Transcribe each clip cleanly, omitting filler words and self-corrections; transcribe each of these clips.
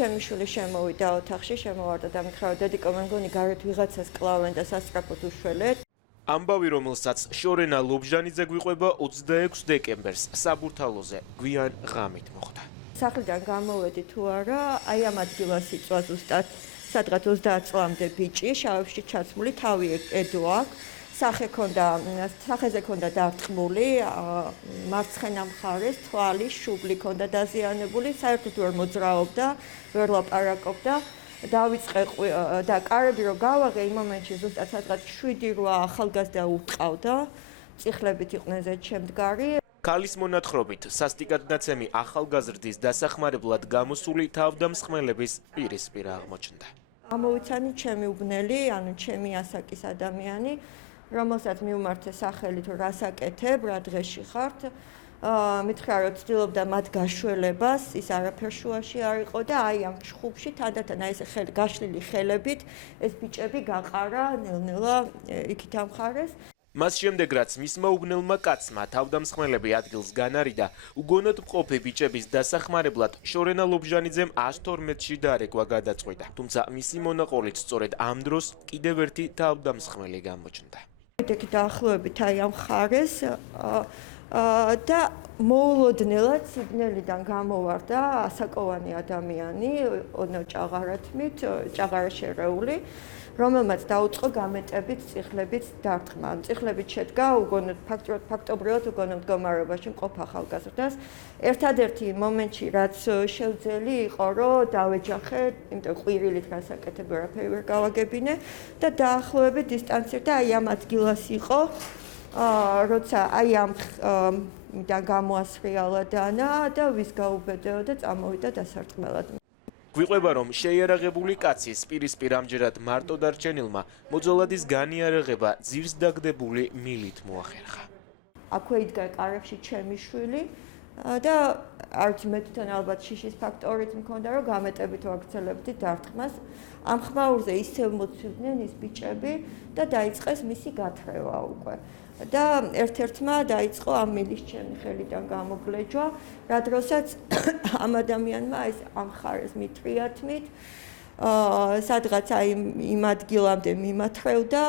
ჩემი შვილი შემოვიდა ოთახში, შემოვარდა და მითხრა, დედიკო, მე მგონი გარეთ ვიღაცას კლავენ და სასწრაფოდ უშველეთ. ამბავი, რომელსაც შორენა ლობჟანიძე გვიყვება 26 დეკემბერს საბურთალოზე გვიან ღამით მოხდა. სახლიდან გამოვედი თუ არა, აი ამ ადგილას იწვა ზუსტად, სადღაც 30 წლამდე ბიჭი, შავებში ჩაცმული, თავი ედო აქვს. სახეზე ქონდა დარტყმული, მარცხენა მხარეს თვალი, შუბლი ქონდა დაზიანებული, საერთოდ ვერ მოძრაობდა, ვერ ლაპარაკობდა. დავიწყე და კარები რო გავაღე იმ მომენტში ზუსტად სადღაც 7-8 ახალგაზრდა უტყავდა, წიხლებით იყვნენ ზედშემდგარი. ქალის მონათხრობით სასტიკადნაცემი ახალგაზრდის დასახმარებლად გამოსული თავდამსხმელების პირისპირ აღმოჩნდა. ამოვიცანი ჩემი უბნელი, ანუ ჩემი ასაკის ადამიანი, რომელსაც მივმართე სახელით რას აკეთებ, რა დღეში ხართ. მითხრა რომ ცდილობდა მათ გაშველებას, ის არაფერ შუაში არ იყო და აი ამ ჩხუბში თანდათან აი ეს გაშლილი ხელებით ეს ბიჭები გაყარა ნელ-ნელა იქით ამხარეს. მას შემდეგ რაც მისმა უბნელმა კაცმა თავდამსხმელები ადგილს განარიდა, უგონოდ მყოფი ბიჭების დასახმარებლად შორენა ლობჟანიძემ 112-ში დარეკვა გადაწყვიტა. თუმცა მისი მონაყოლით სწორედ ამ დროს კიდევ ერთი თავდამსხმელი გამოჩნდა. იქ დაახლოებით აი ამ ხარეს და მოულოდნელად სიგნალიდან გამოვარდა ასაკოვანი ადამიანი, ოდნავ ჭაღარათმით, ჭაღარა შერეული, რომელმაც დაუწყო გამეტებით წიხლებით დარტყმა. წიხლებით შედგა უგონოდ ფაქტობრივად უგონოდ მდგომარეობაში მყოფ ახალგაზრდას. ერთადერთი მომენტში რაც შევძელი იყო, რომ დავეჯახე, იმიტომ ყვირილით გასაკეთებ ვერაფერი ვერ გავაგებინე და დაახლოებით დისტანცირდა აი ამ ადგილას იყო. როცა აი ამიდან გამოასრიალა დანა და ვის გაუბედეოდა წამოვიდა დასარტყმელად. გვიყვება რომ შეიარაღებული კაცის პირისპირ ამჯერად მარტო დარჩენილმა მოძალადის განიარაღება ძირს დაგდებული მილით მოახერხა. აქვე იდგა კარებში ჩემი შვილი და არც მე თვითონ ალბათ შიშის ფაქტორით მქონდა რომ გამეტებით ვაგრძელებდი დარტყმას. ამ ხმაურზე ისევ მოცივდნენ ის ბიჭები და დაიწყეს მისი გათრევა უკვე. და ერთ-ერთმა დაიწყო ამ მილის ჩემი ხელიდან გამოგლეჯვა, რა დროსაც ამ ადამიანმა ეს ამ ხარეს მიტრიათმით, სადღაც აი იმ ადგილამდე მიმათრევდა,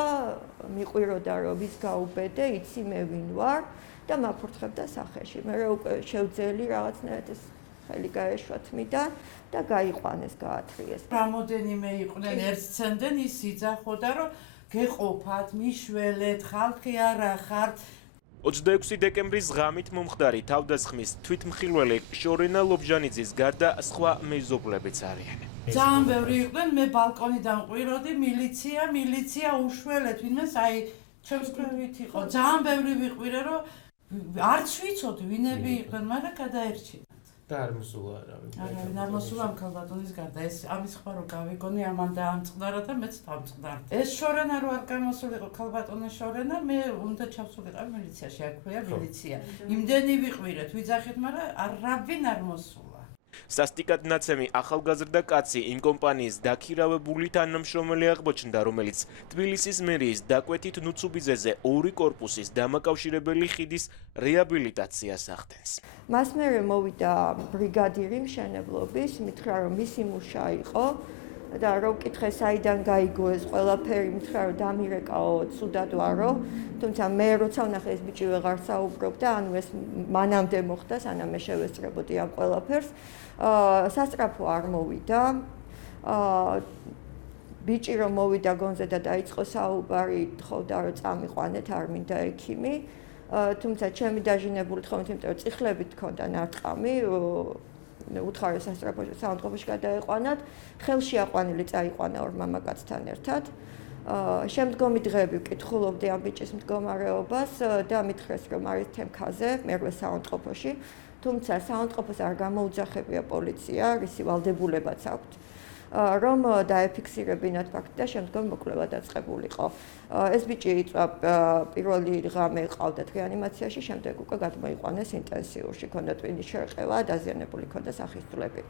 მიყვიროდა რომ ვის გაუბედე, იცი მე ვინ ვარ და მაფურთხებდა სახეში. მე უკვე შევძელი რაღაცნაირად ეს ხელი გაეშვა თმიდან და გაიყვანეს, გაათრიეს. რამოდენიმე იყვნენ ერთ ცემდნენ ის იძახოდა რომ გეყოფათ, მიშველეთ, ხალხი არა ხართ. 26 დეკემბრის ღამით მომხდარი თავდასხმის თვითმხილველი შორენა ლობჟანიძის გარდა სხვა მეზობლებიც არიან. ძალიან ბევრი იყვნენ, მე ბალკონიდან ყვიროდი, მილიცია უშველეთ, ვინმეს აი ჩემს ქვევით იყო. ძალიან ბევრი ვიყვირე, რომ არც ვიცოდი ვინები იყვნენ, მაგრამ გადაერჩინათ. და არ მოსულა არავინ. არავინ არ მოსულა ამ ქალბატონის გარდა. ეს ამის ხმა რო გავიგონი, ამან დაამწყდარა და მეც დამწყდარდი. ეს შორენა რო არ გამოსულიყო ქალბატონის შორენა, მე უნდა ჩავსულიყავ მილიციაში, აქვეა მილიცია. იმდენი ვიყვირეთ, ვიძახეთ, მაგრამ არავინ არ მოსულა. სასტიკადნაცემი ახალგაზრდა კაცი იმ კომპანიის დაქირავებული თანამშრომელი აღმოჩნდა, რომელიც თბილისის მერიის დაკვეთით ნუცუბიძეზე 2 კორპუსის დამაკავშირებელი ხიდის რეაბილიტაციას ახდენს. მას მერე მოვიდა ბრიგადირი მშენებლობის, მითხრა რომ მისი მუშა იყო და რომ კითხე საიდან გაიგო ეს ყველაფერი, მითხრა რომ დამირეკაო ცუდად ვარო, თუმცა მე როცა ვნახე ეს ბიჭი ვეღარ საუბრობდა, ანუ ეს მანამდე მოხდა, სანამ მე შევესწრებოდი ამ ყველაფერს. სასწრაფო არ მოვიდა. ბიჭი რომ მოვიდა გონზე და დაიწყო საუბარი, თხოვდა რომ წამიყვანეთ, არ მინდა ექიმი. თუმცა ჩემი დაჟინებული თხოვით, იმიტომ რომ წიხლებით მქონდა ნარტყამი, უთხარი საავადმყოფოში გადაეყვანათ, ხელში აყვანილი წაიყვანა ორ მამაკაცთან ერთად. შემდგომი დღეები ვკითხულობდი ამ ბიჭის მდგომარეობას და მითხრეს რომ არის თემქაზე, მერვე საავადმყოფოში. თუმცა საავადმყოფოს არ გამოუძახებია პოლიცია, რისი ვალდებულებაც აქვთ, რომ დაეფიქსირებინათ ფაქტი და შემდგომ მოკვლევა დაწყებულიყო. ეს ბიჭი იწვა პირველი ღამე ყავდათ რეანიმაციაში, შემდეგ უკვე გადმოიყვანეს ინტენსიურში, ქონდა ტვინის შერყევა, დაზიანებული ქონდა სახის ძვლები.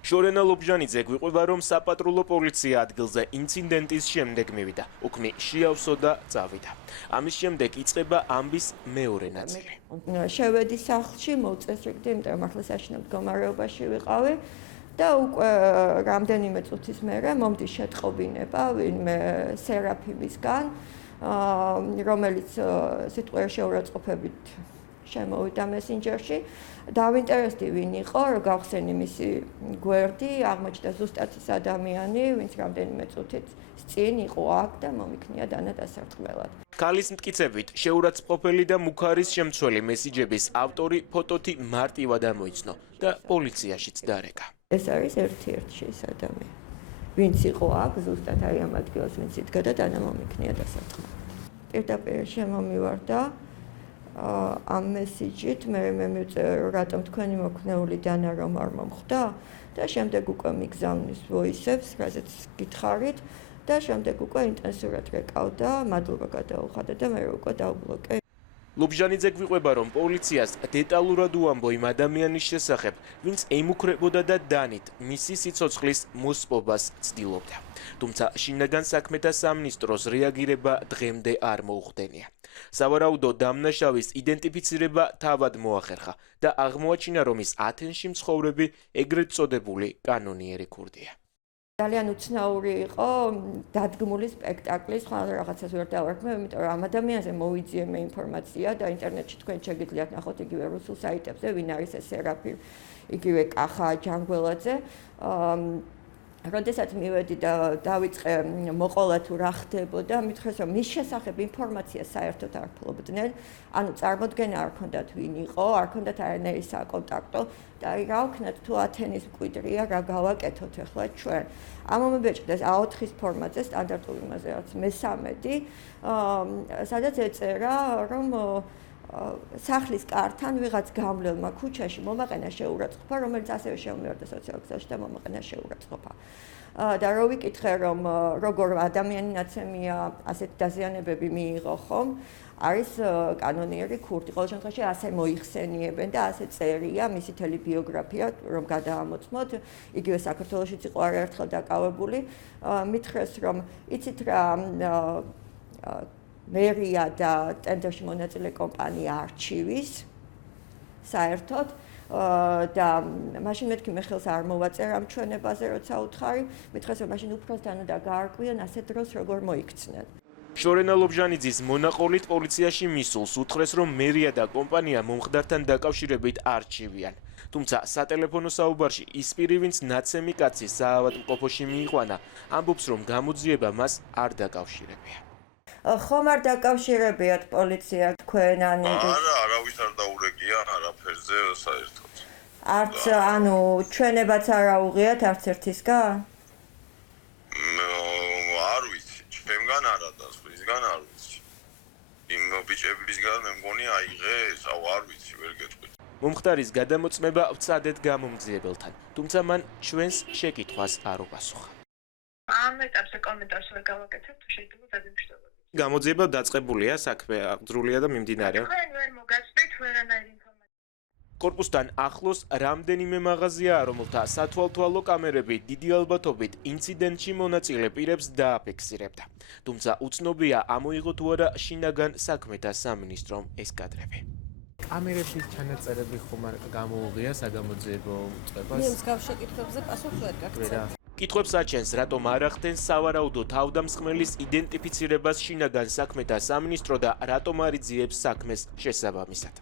შორენა ლობჟანიძე გვიყვება, რომ საპატრულო პოლიცია ადგილზე ინციდენტის შემდეგ მივიდა, უქმი შეავსო და წავიდა. ამის შემდეგ იწყება ამბის მეორე ნაწილი. შევედი სახლში, მოვწესრიგდი, იმიტომ რომ ახლა საშინელ მდგომარეობაში ვიყავი და უკვე რამდენიმე წუთის მერე მომდის შეტყობინება ვინმე სერაფიმისგან, რომელიც სიტყვიერ შეურაცხყოფებით შემოვიდა მესენჯერში. დავინტერესდი ვინ იყო, რომ გავხსენი მისი გვერდი, აღმოჩნდა ზუსტად ის ადამიანი, ვინც რამდენიმე წუთით წინ იყო აქ და მომიქნია დანა დასარტყმელად. ქალის მტკიცებით, შეურაცხყოფელი და მუქარის შემცველი მესიჯების ავტორი ფოტოთი მარტივად ამოიცნო და პოლიციაშიც დარეკა. ეს არის ერთ-ერთი ის ადამიანი, ვინც იყო აქ ზუსტად აი ამ ადგილას, ვინც იდგა და დანა მომიქნია დასარტყმელად. პირდაპირ შემომივარდა ამ მესიჯით მე მივწერე რომ რატომ თქვენი მოქნეული დანა რომ არ მომხვდა და შემდეგ უკვე მიგზავნის voice-ებს, რაზეც გითხარით და შემდეგ უკვე ინტენსიურად რეკავდა, მადლობა გადაუხადა და მე უკვე დავბლოკე. ლუბჟანიძე გვიყვება, რომ პოლიციას დეტალურად უამბო იმ ადამიანის შესახებ, ვინც ემუქრებოდა და დანით მისი სიცოცხლის მოსპობას ცდილობდა. თუმცა შინაგან საქმეთა სამინისტროს რეაგირება დღემდე არ მოუხდენია. სავარაუდო დამნაშავის იდენტიფიცირება თავად მოახერხა და აღმოაჩინა, რომ ის ათენში მცხოვრები ეგრეთ წოდებული კანონიერი ქურდია. ძალიან უცნაური იყო დადგმული სპექტაკლის, სხვა რაღაცას ვერ დავარქმევ, იმიტომ რომ ამ ადამიანზე მოვიძიე მე ინფორმაცია და ინტერნეტში თქვენ შეგიძლიათ ნახოთ იგივე რუსულ საიტებზე, ვინ არის ეს სერაფიმ, იგივე კახა ჯანგველაძე. როდესაც მივედი და დავიწყე მოყოლა თუ რა ხდებოდა, მითხრეს რომ მის შესახებ ინფორმაცია საერთოდ არ ფლობდნენ, ანუ წარმოდგენა არ ჰქონდათ ვინ იყო, არ ჰქონდათ არანაირი საკონტაქტო და აი რა ვქნათ თუ ათენის მკვიდრია, რა გავაკეთოთ ახლა ჩვენ. ამომებეჭდეს A4-ის ფორმატზე სტანდარტულ იმაზე რაც მე-13, სადაც ეწერა რომ სახლის კართან ვიღაც გამლელმა ქუჩაში მომაყენა შეურაცხყოფა, რომელიც ასევე შემოვიდა სოციალურ ქსელში და მომაყენა შეურაცხყოფა. და რო ვიკითხე რომ როგორ ადამიანი ნაცემია ასეთ დაზიანებები მიიღო ხომ, არის კანონიერი ქურდი. ყოველ შემთხვევაში ასე მოიხსენიებენ და ასე წერია მისი თელი ბიოგრაფია, რომ გადაამოწმოთ. იგივე საქართველოშიც იყო არაერთხელ დაკავებული. მითხრეს რომ იცით რა მერია და ტენდერში მონაწილე კომპანია არჩივის საერთოდ და მაშინ მეთქი მე ხელს არ მოვაწერ ამ ჩვენებაზე როცა უთხარი, მითხრეს რომ მაშინ უფროსთან უნდა გაარკვიონ ასეთ დროს როგორ მოიქცნენ. შორენა ლობჟანიძის მონაყოლით პოლიციაში მისულს უთხრეს, რომ მერია და კომპანია მომხდართან დაკავშირებით არჩივიან. თუმცა სატელეფონო საუბარში ის პირი, ვინც ნაცემი კაცის საავადმყოფოში მიიყვანა, ამბობს, რომ გამოძიება მას არ დაკავშირებია. ხომ არ დაკავშირებიათ პოლიცია თქვენ ან არა, არავის არ დაურეკია არაფერზე საერთოდ. არც ანუ ჩვენებაც არ აუღიათ არც ერთისგან? არ ვიცი, ჩემგან არა და სხვისგან არ ვიცი. იმ ბიჭებისგან მე მგონი აიღეს, არ ვიცი, ვერ გეტყვით. მომხდარის გადამოწმება ვცადეთ გამომძიებელთან, თუმცა მან ჩვენს შეკითხვას არ უპასუხა. ამ ეტაპზე კომენტარს ვერ გავაკეთებ, თუ შეიძლება დაგიმშვიდობოთ. გამოძიება დაწყებულია, საქმე აღძრულია და მიმდინარეა. თქვენ ვერ მოგაცდით ვერანაირი ინფორმაცია. კორპუსთან ახლოს რამდენიმე მაღაზიაა, რომელთა სათვალთვალო კამერები დიდი ალბათობით ინციდენტში მონაწილე პირებს დააფიქსირებდა. თუმცა უცნობია ამოიღო თუ არა შინაგან საქმეთა სამინისტრომ ეს კადრები. კამერების ჩანაწერები ხომ არ გამოუღია საგამოძიებო უწყებას? მე მსგავს შეკითხვებზე პასუხს ვერ გაგცემ. კითხვებს აჩენს, რატომ არ ახდენს სავარაუდო თავდამსხმელის იდენტიფიცირებას შინაგან საქმეთა სამინისტრო და რატომ არ იძიებს საქმეს შესაბამისად.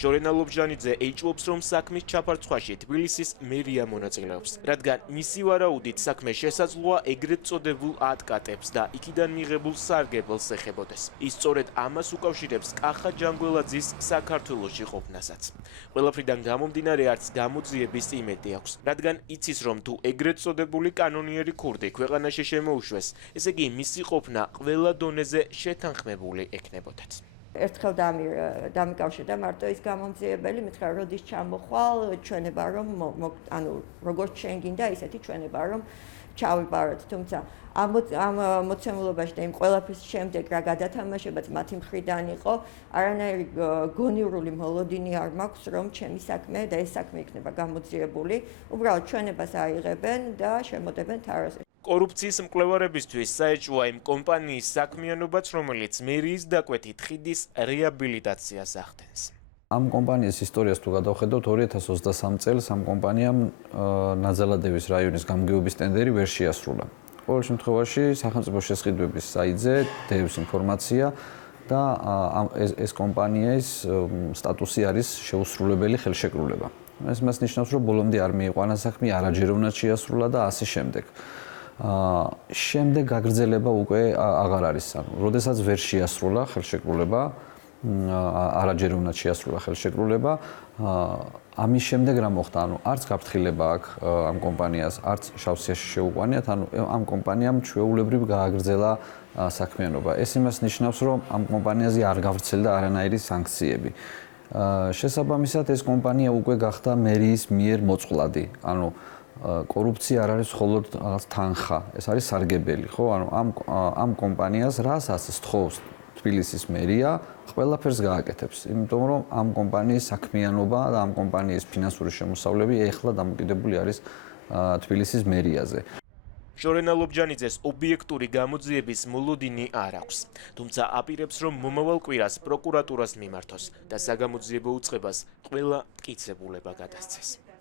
შორენა ლობჟანიძე ეჭვობს, რომ საქმის ჩაფარცხვაში თბილისის მერია მონაწილეობს, რადგან მისი ვარაუდით საქმე შესაძლოა ეგრეთ წოდებულ ატკატებს და იქიდან მიღებულ სარგებელს ეხებოდეს. ის სწორედ ამას უკავშირებს კახა ჯანგველაძის საქართველოში ყოფნასაც. ყველაფრიდან გამომდინარე არც გამოძიების იმედი აქვს, რადგან იცის, რომ თუ ეგრეთ წოდებული კანონიერი ქურდი ქვეყანაში შემოუშვეს, ესე იგი მისი ყოფნა ყველა დონეზე შეთანხმებული ექნებოდაც. ერთხელ დამიკავშირდა მარტო ის გამომძიებელი, მითხრა როდის ჩამოხვალ, ჩვენება რომ ანუ როგორც შენ გინდა ისეთი ჩვენება რომ ჩავიბაროთ, თუმცა ამ მოცემულობაში და იმ ყველაფრის შემდეგ რა გადათამაშებაც მათი მხრიდან იყო, არანაირი გონივრული მოლოდინი არ მაქვს, რომ ჩემი საქმე და ეს საქმე იქნება გამოძიებული, უბრალოდ ჩვენებას აიღებენ და შემოდებენ თარაზე. კორუფციის მკვლევარებისთვის საეჭვოა იმ კომპანიის საქმიანობაც, რომელიც მერიის დაკვეთით ხიდის რეაბილიტაციას ახდენს. ამ კომპანიის ისტორიას თუ გადავხედოთ 2023 წელს ამ კომპანიამ ნაძალადევის რაიონის გამგეობის ტენდერი ვერ შეასრულა. ყოველ შემთხვევაში სახელმწიფო შესყიდვების საიტზე დევს ინფორმაცია და ეს კომპანიის სტატუსი არის შეუსრულებელი ხელშეკრულება. ეს მას ნიშნავს, რომ ბოლომდე არ მიიყვანა საქმე, არაჯეროვნად შეასრულა და ასე შემდეგ. შემდეგ გაგრძელება უკვე აღარ არის. როდესაც ვერ შეასრულა ხელშეკრულება, არაჯეროვნად შეასრულა ხელშეკრულება, ამის შემდეგ რა მოხდა? არც გაფრთხილება აქვს ამ კომპანიას, არც შავსიაში შეუყვანიათ, ამ კომპანიამ ჩვეულებრივ გააგრძელა საქმიანობა. ეს იმას ნიშნავს, რომ ამ კომპანიაზე არ გავრცელდა არანაირი სანქციები. შესაბამისად, ეს კომპანია უკვე გახდა მერიის მიერ მოწყვლადი. კორუფცია არ არის მხოლოდ თანხა, ეს არის სარგებელი, ხო? ამ კომპანიას რასაც სთხოვს თბილისის მერია, ყველაფერს გააკეთებს, იმიტომ რომ ამ კომპანიის საქმიანობა და ამ კომპანიის ფინანსური შემოსავლები ეხლა დამოკიდებული არის თბილისის მერიაზე. შორენა ლობჟანიძეს ობიექტური გამოძიების მოლოდინი არ აქვს. თუმცა აპირებს, რომ მომავალ კვირას პროკურატურას მიმართოს და საგამოძიებო უწყებას ყველა მტკიცებულება გადასცეს.